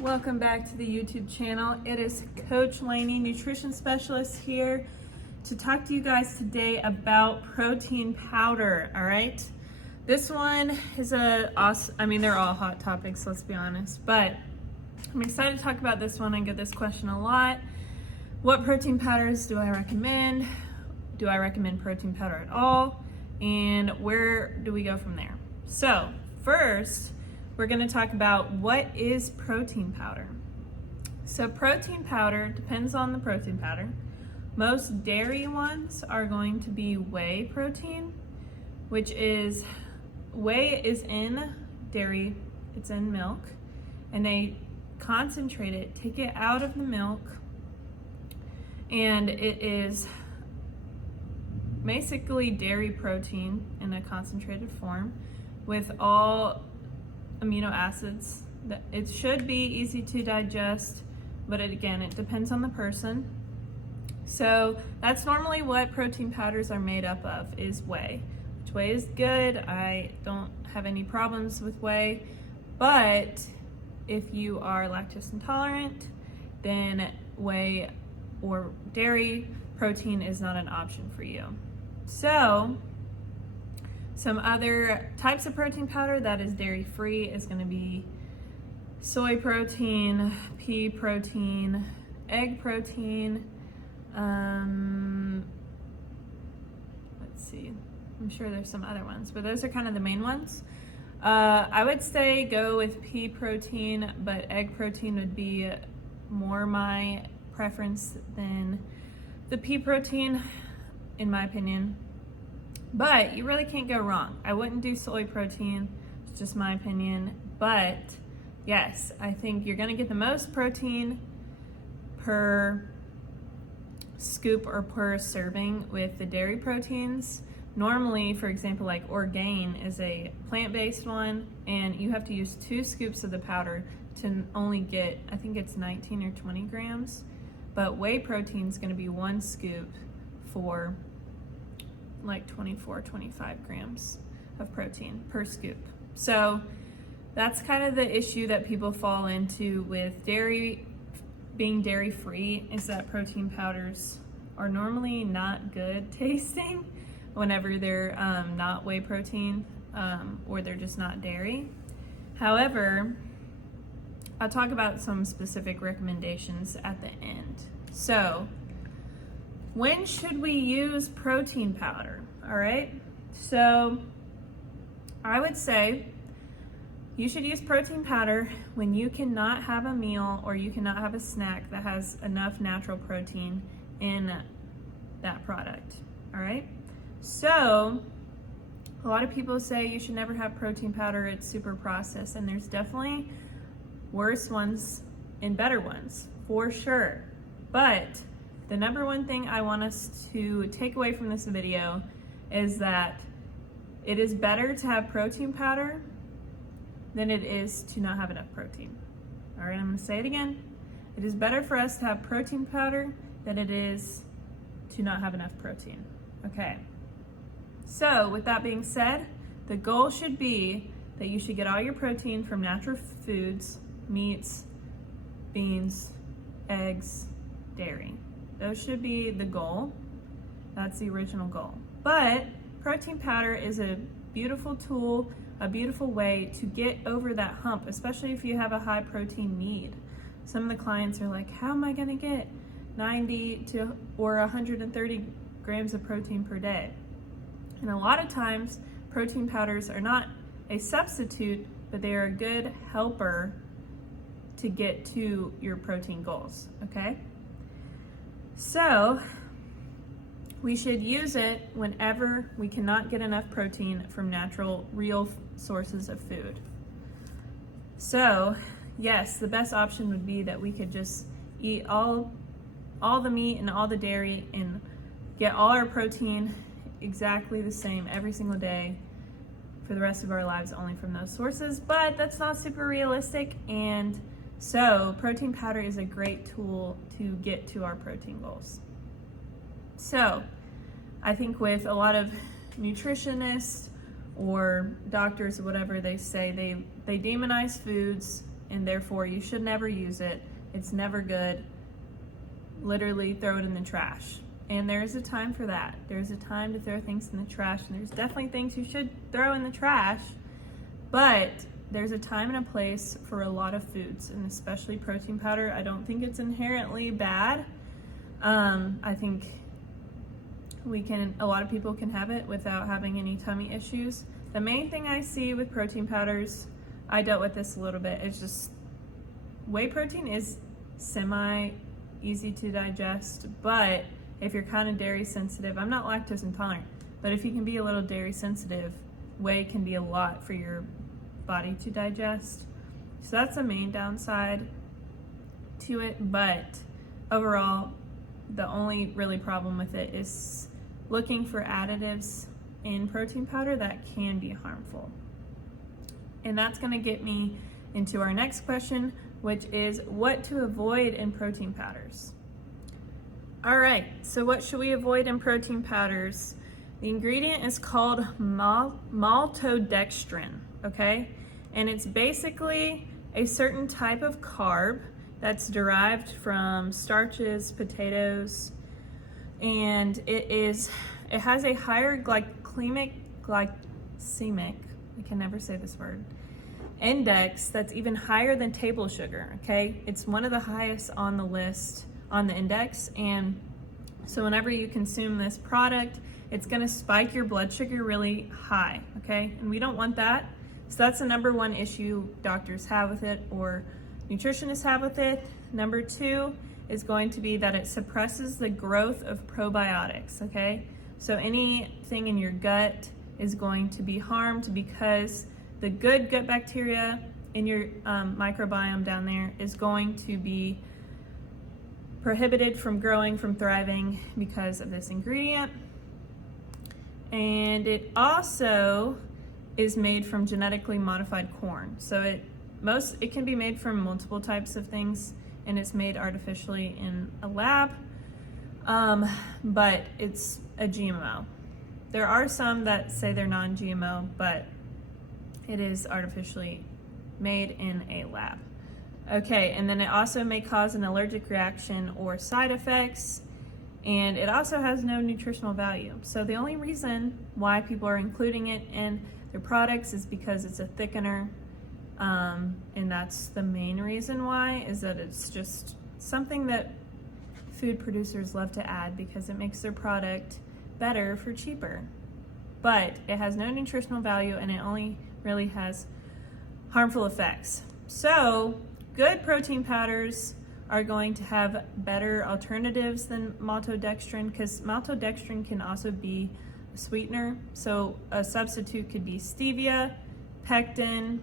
Welcome back to the YouTube channel. It is Coach Lainey, nutrition specialist, here to talk to you guys today about protein powder. All right, this one is they're all hot topics, let's be honest, but I'm excited to talk about this one. I get this question a lot. What protein powders do I recommend? Do I recommend protein powder at all? And where do we go from there? So first, we're going to talk about what is protein powder. So protein powder depends on the protein powder. Most dairy ones are going to be whey protein, which is, whey is in dairy, it's in milk, and they concentrate it, take it out of the milk, and it is basically dairy protein in a concentrated form with all amino acids. It should be easy to digest, but it depends on the person. So that's normally what protein powders are made up of, is whey. Which whey is good. I don't have any problems with whey, but if you are lactose intolerant, then whey or dairy protein is not an option for you. So some other types of protein powder that is dairy free is going to be soy protein, pea protein, egg protein. Let's see, I'm sure there's some other ones, but those are kind of the main ones. I would say go with pea protein, but egg protein would be more my preference than the pea protein, in my opinion. But you really can't go wrong. I wouldn't do soy protein, it's just my opinion. But yes, I think you're gonna get the most protein per scoop or per serving with the dairy proteins. Normally, for example, like Orgain is a plant-based one, and you have to use 2 scoops of the powder to only get, I think it's 19 or 20 grams. But whey protein is gonna be 1 scoop for like 24, 25 grams of protein per scoop. So that's kind of the issue that people fall into with dairy, being dairy free, is that protein powders are normally not good tasting whenever they're not whey protein or they're just not dairy. However, I'll talk about some specific recommendations at the end. So when should we use protein powder? All right, so I would say you should use protein powder when you cannot have a meal or you cannot have a snack that has enough natural protein in that product. All right, so a lot of people say you should never have protein powder, it's super processed, and there's definitely worse ones and better ones for sure. But the number one thing I want us to take away from this video is that it is better to have protein powder than it is to not have enough protein. All right, I'm gonna say it again. It is better for us to have protein powder than it is to not have enough protein. Okay, so with that being said, the goal should be that you should get all your protein from natural foods, meats, beans, eggs, dairy. Those should be the goal. That's the original goal. But protein powder is a beautiful tool, a beautiful way to get over that hump, especially if you have a high protein need. Some of the clients are like, how am I gonna get 90 to or 130 grams of protein per day? And a lot of times, protein powders are not a substitute, but they are a good helper to get to your protein goals, okay? So we should use it whenever we cannot get enough protein from natural, real sources of food. So yes, the best option would be that we could just eat all the meat and all the dairy and get all our protein exactly the same every single day for the rest of our lives only from those sources, but that's not super realistic. And so protein powder is a great tool to get to our protein goals. So I think with a lot of nutritionists or doctors or whatever, they say they demonize foods and therefore you should never use it. It's never good. Literally throw it in the trash. And there's a time for that. There's a time to throw things in the trash, and there's definitely things you should throw in the trash, but there's a time and a place for a lot of foods, and especially protein powder. I don't think it's inherently bad. I think a lot of people can have it without having any tummy issues. The main thing I see with protein powders, I dealt with this a little bit, it's just whey protein is semi easy to digest, but if you're kind of dairy sensitive, I'm not lactose intolerant, but if you can be a little dairy sensitive, whey can be a lot for your body to digest. So that's the main downside to it, but overall, the only really problem with it is looking for additives in protein powder that can be harmful. And that's going to get me into our next question, which is what to avoid in protein powders. All right, so what should we avoid in protein powders? The ingredient is called maltodextrin, okay? And it's basically a certain type of carb that's derived from starches, potatoes, and it has a higher glycemic, I can never say this word, index that's even higher than table sugar, okay? It's one of the highest on the list on the index, and so whenever you consume this product, it's gonna spike your blood sugar really high, okay? And we don't want that. So that's the number one issue doctors have with it, or nutritionists have with it. Number two is going to be that it suppresses the growth of probiotics, okay? So anything in your gut is going to be harmed because the good gut bacteria in your microbiome down there is going to be prohibited from growing, from thriving because of this ingredient. And it also is made from genetically modified corn. So it can be made from multiple types of things, and it's made artificially in a lab, but it's a GMO. There are some that say they're non-GMO, but it is artificially made in a lab. Okay, and then it also may cause an allergic reaction or side effects, and it also has no nutritional value. So the only reason why people are including it in their products is because it's a thickener, and that's the main reason why, is that it's just something that food producers love to add because it makes their product better for cheaper. But it has no nutritional value, and it only really has harmful effects. So good protein powders are going to have better alternatives than maltodextrin, because maltodextrin can also be a sweetener. So a substitute could be stevia, pectin,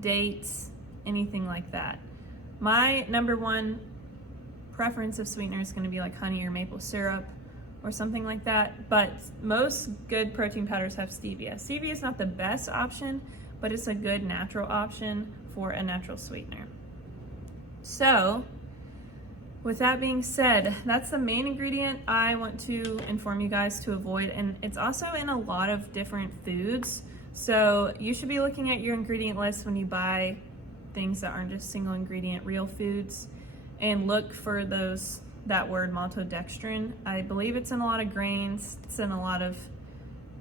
dates, anything like that. My number one preference of sweetener is going to be like honey or maple syrup or something like that, but most good protein powders have stevia. Stevia is not the best option, but it's a good natural option for a natural sweetener. So with that being said, that's the main ingredient I want to inform you guys to avoid, and it's also in a lot of different foods. So you should be looking at your ingredient list when you buy things that aren't just single ingredient real foods, and look for that word maltodextrin. I believe it's in a lot of grains, it's in a lot of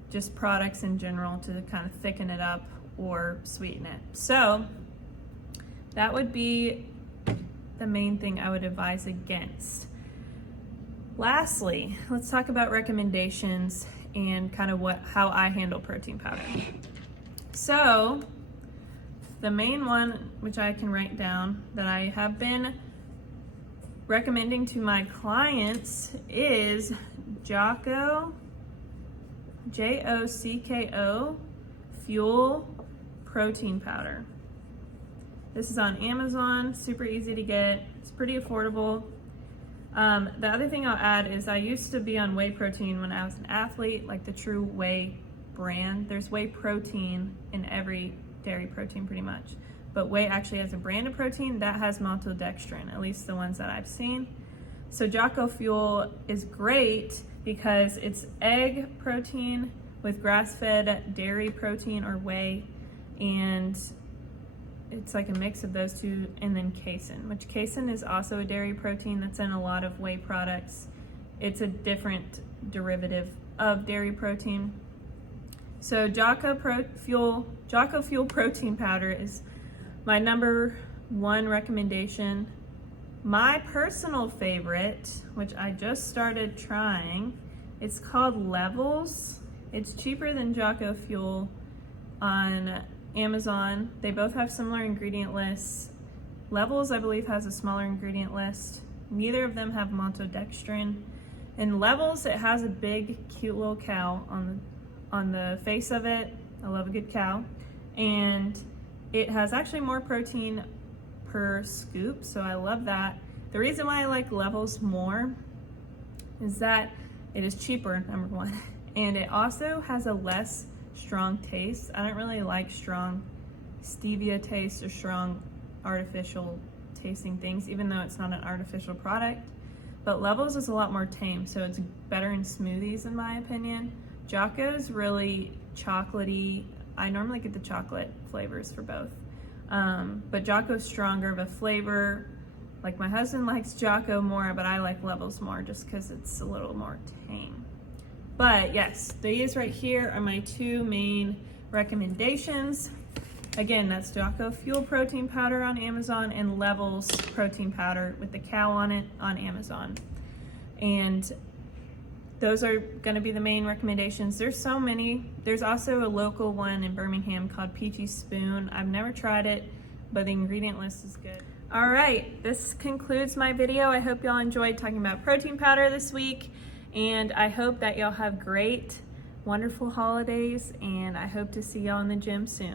just products in general to kind of thicken it up or sweeten it. So that would be the main thing I would advise against. Lastly, let's talk about recommendations and kind of how I handle protein powder. So the main one, which I can write down, that I have been recommending to my clients is Jocko, Jocko Fuel Protein Powder. This is on Amazon, super easy to get, it's pretty affordable. The other thing I'll add is I used to be on whey protein when I was an athlete, like the True Whey brand. There's whey protein in every dairy protein pretty much, but whey actually has a brand of protein that has maltodextrin, at least the ones that I've seen. So Jocko Fuel is great because it's egg protein with grass-fed dairy protein or whey, and it's like a mix of those two, and then casein, which casein is also a dairy protein that's in a lot of whey products. It's a different derivative of dairy protein. So Jocko Fuel protein powder is my number one recommendation. My personal favorite, which I just started trying, it's called Levels. It's cheaper than Jocko Fuel on Amazon. They both have similar ingredient lists. Levels, I believe, has a smaller ingredient list. Neither of them have maltodextrin. In Levels, it has a big, cute little cow on the face of it. I love a good cow. And it has actually more protein per scoop, so I love that. The reason why I like Levels more is that it is cheaper, number one, and it also has a less strong taste. I don't really like strong stevia taste or strong artificial tasting things, even though it's not an artificial product. But Levels is a lot more tame, so it's better in smoothies in my opinion. Jocko's really chocolatey. I normally get the chocolate flavors for both. But Jocko's stronger of a flavor. Like my husband likes Jocko more, but I like Levels more just because it's a little more tame. But yes, these right here are my two main recommendations. Again, that's Jocko Fuel protein powder on Amazon and Levels protein powder with the cow on it on Amazon. And those are going to be the main recommendations. There's so many. There's also a local one in Birmingham called Peachy Spoon. I've never tried it, but the ingredient list is good. All right, this concludes my video. I hope y'all enjoyed talking about protein powder this week, and I hope that y'all have great, wonderful holidays, and I hope to see y'all in the gym soon.